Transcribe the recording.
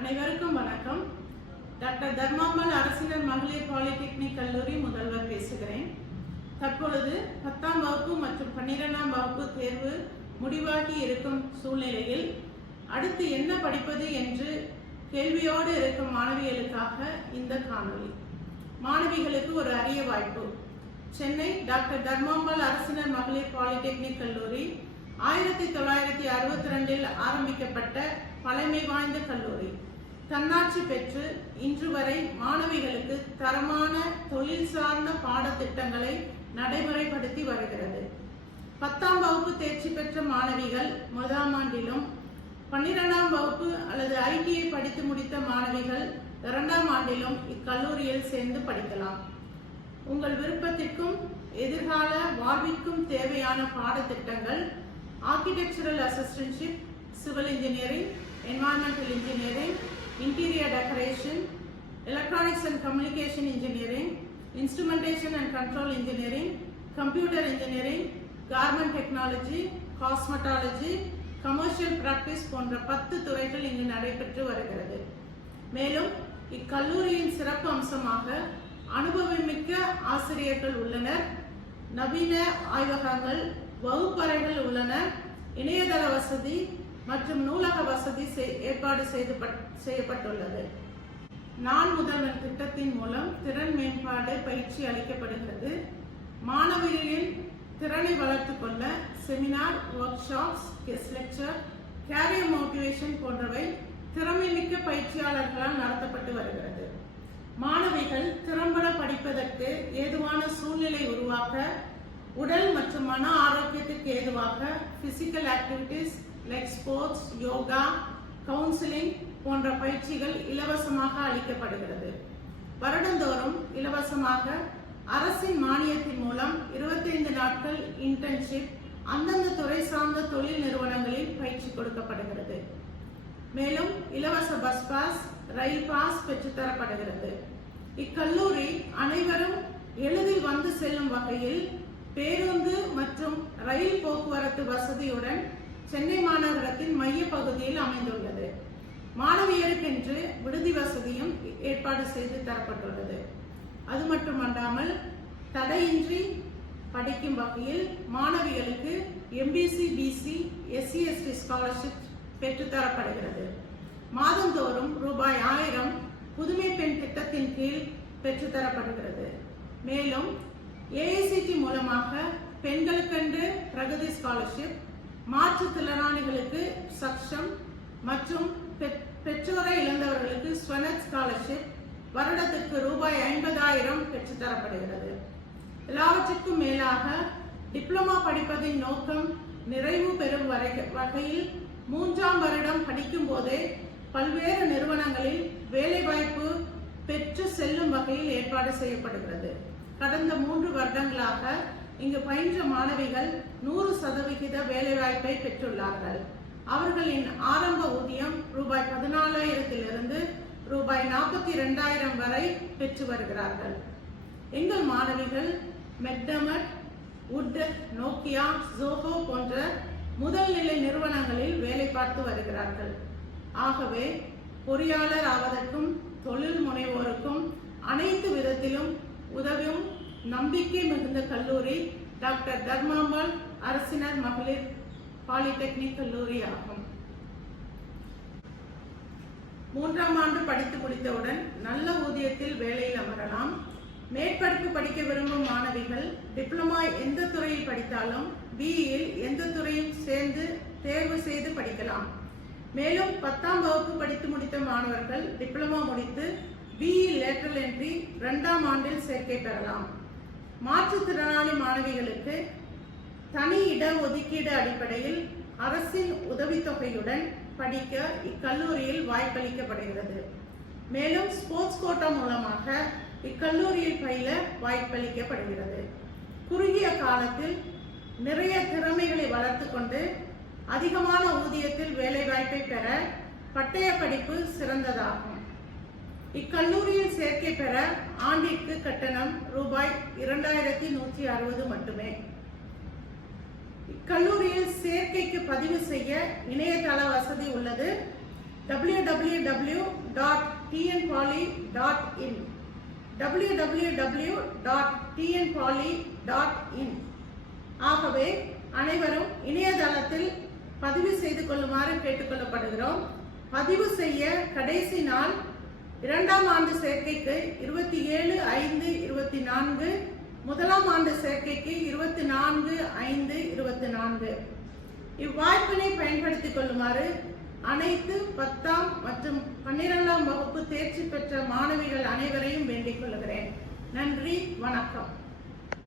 அனைவருக்கும் வணக்கம். டாக்டர் தர்மாம்பாள் அரசினர் மகளிர் பாலிடெக்னிக் கல்லூரி முதல்வர் பேசுகிறேன். தற்பொழுது 10ஆம் வகுப்பு மற்றும் 12ஆம் வகுப்பு தேர்வு முடிவாகி இருக்கும் சூழ்நிலையில் அடுத்து என்ன படிப்பது என்று கேள்வியோடு இருக்கும் மாணவிகளுக்காக இந்த காணொளி. மாணவிகளுக்கு ஒரு அரிய வாய்ப்பு. சென்னை டாக்டர் தர்மாம்பாள் அரசினர் மகளிர் பாலிடெக்னிக் கல்லூரி 1962 ஆரம்பிக்கப்பட்ட பழமை வாய்ந்த கல்லூரி. தன்னாட்சி பெற்று இன்று வரை மாணவிகளுக்கு தரமான தொழில் சார்ந்த பாடத்திட்டங்களை நடைமுறைப்படுத்தி வருகிறது. 10ஆம் வகுப்பு தேர்ச்சி பெற்ற மாணவிகள் முதலாம் ஆண்டிலும், 12ஆம் வகுப்பு அல்லது ஐடிஐ படித்து முடித்த மாணவிகள் 2ஆம் ஆண்டிலும் இக்கல்லூரியில் சேர்ந்து படிக்கலாம். உங்கள் விருப்பத்திற்கும் எதிர்கால வாழ்விற்கும் தேவையான பாடத்திட்டங்கள் architectural assistantship, civil engineering, environmental engineering, interior decoration, electronics and communication engineering, instrumentation and control engineering, computer engineering, garment technology, cosmetology, commercial practice போன்ற 10 துறைகள் இங்கு நடைபெற்று வருகிறது. மேலும் இக்கல்லூரியின் சிறப்பு அம்சமாக அனுபவமிக்க ஆசிரியர்கள் உள்ளனர், நவீன ஆய்வகங்கள், வகுப்பறைகள் உள்ளன, இணையதள வசதி மற்றும் நூலக வசதி ஏற்பாடு செய்யப்பட்டுள்ளது. நான் முதல்வன் திட்டத்தின் மூலம் திறன் மேம்பாடு பயிற்சி அளிக்கப்படுகிறது. மாணவர்களின் திறனை வளர்த்துக் கொள்ள seminar, workshops, guest lecture, career motivation போன்றவை திறமைமிக்க பயிற்சியாளர்களால் நடத்தப்பட்டு வருகிறது. மாணவிகள் திறம்பட படிப்பதற்கு ஏதுவான சூழ்நிலை உருவாக்க உடல் மற்றும் மன ஆரோக்கியத்திற்கு ஏதுவாக physical activities like sports, yoga, counselling போன்ற பயிற்சிகள் இலவசமாக அளிக்கப்படுகிறது. வருடந்தோறும் இலவசமாக அரசின் மானியத்தின் மூலம் 25 நாட்கள் இன்டர்ன்ஷிப் அந்தந்த துறை சார்ந்த தொழில் நிறுவனங்களில் பயிற்சி கொடுக்கப்படுகிறது. மேலும் இலவச பஸ் பாஸ், ரயில் பாஸ் பெற்றுத்தரப்படுகிறது. இக்கல்லூரி அனைவரும் எளிதில் வந்து செல்லும் வகையில் பேருந்து மற்றும் ரயில் போக்குவரத்து வசதியுடன் சென்னை மாநகரத்தின் மைய பகுதியில் அமைந்துள்ளது. மாணவியருக்கென்று விடுதி வசதியும் ஏற்பாடு செய்து தரப்பட்டுள்ளது. அது மட்டுமல்லாமல் தடையின்றி படிக்கும் வகையில் மாணவிகளுக்கு MBC, BC, SC, ST scholarship பெற்றுத்தரப்படுகிறது. மாதந்தோறும் ரூபாய் 1000 புதுமை பெண் திட்டத்தின் கீழ் பெற்றுத்தரப்படுகிறது. மேலும் ஏஐசிடி மூலமாக பெண்களுக்கென்று பிரகதி ஸ்காலர்ஷிப், மாற்றுத்திறனாளிகளுக்கு சக்ஷம் மற்றும் பெற்றோரை இழந்தவர்களுக்கு ஸ்வனத் ஸ்காலர்ஷிப் வருடத்திற்கு ரூபாய் 50,000 பெற்றுத்தரப்படுகிறது. எல்லாவற்றுக்கும் மேலாக டிப்ளமா படிப்பதின் நோக்கம் நிறைவு பெறும் வகையில் 3ஆம் வருடம் படிக்கும் போதே பல்வேறு நிறுவனங்களில் வேலைவாய்ப்பு பெற்று செல்லும் வகையில் ஏற்பாடு செய்யப்படுகிறது. கடந்த 3 வருடங்களாக இங்கு பயின்ற மாணவிகள் 100% வேலைவாய்ப்பை பெற்றுள்ளார்கள். அவர்களின் ஆரம்ப ஊதியம் ரூபாய் 14,000 ரூபாய் 42,000 வரை பெற்று வருகிறார்கள். எங்கள் மாணவிகள் மெக்டமட், வுட், நோக்கியா, ஜோஹோ போன்ற முதல் நிலை நிறுவனங்களில் வேலை பார்த்து வருகிறார்கள். ஆகவே பொறியாளர் ஆவதற்கும் தொழில் முனைவோருக்கும் அனைத்து விதத்திலும் உதவும் நம்பிக்கை மிகுந்த கல்லூரி டாக்டர் தர்மாம்பாள் அரசினர் மகளிர் பாலிடெக்னிக் கல்லூரி ஆகும். 3ஆம் ஆண்டு படித்து முடித்தவுடன் நல்ல ஊதியத்தில் வேலையில் அமரலாம். மேற்படிப்பு படிக்க விரும்பும் மாணவிகள் டிப்ளமா எந்த துறையில் படித்தாலும் பிஇயில் எந்த துறையும் சேர்ந்து தேர்வு செய்து படிக்கலாம். மேலும் 10ஆம் வகுப்பு படித்து முடித்த மாணவர்கள் டிப்ளமா முடித்து பிஇ லேட்டரல் என்ட்ரி 2ஆம் ஆண்டில் சேர்க்கை பெறலாம். மாற்றுத்திறனாளி மாணவிகளுக்கு தனி இட ஒதுக்கீடு அடிப்படையில் அரசின் உதவித்தொகையுடன் படிக்க இக்கல்லூரியில் வாய்ப்பளிக்கப்படுகிறது. மேலும் ஸ்போர்ட்ஸ் கோட்டா மூலமாக இக்கல்லூரியில் பயில வாய்ப்பளிக்கப்படுகிறது. குறுகிய காலத்தில் நிறைய திறமைகளை வளர்த்து கொண்டு அதிகமான ஊதியத்தில் வேலை வாய்ப்பை பெற பட்டய படிப்பு சிறந்ததாகும். இக்கல்லூரியில் சேர்க்கை பெற ஆண்டிற்கு கட்டணம் ரூபாய் 2,160 மட்டுமே. இக்கல்லூரியில் சேர்க்கைக்கு பதிவு செய்ய இணையதள வசதி உள்ளது. www.tnpoly.in www.tnpoly.in. ஆகவே அனைவரும் இணையதளத்தில் பதிவு செய்து கொள்ளுமாறு கேட்டுக்கொள்ளப்படுகிறோம். பதிவு செய்ய கடைசி நாள் 2ஆம் ஆண்டு சேர்க்கைக்கு 27/5/24, முதலாம் ஆண்டு சேர்க்கைக்கு 24/5/24. இவ்வாய்ப்பினை பயன்படுத்திக் கொள்ளுமாறு அனைத்து 10ஆம் மற்றும் 12ஆம் வகுப்பு தேர்ச்சி பெற்ற மாணவிகள் அனைவரையும் வேண்டிக் கொள்கிறேன். நன்றி, வணக்கம்.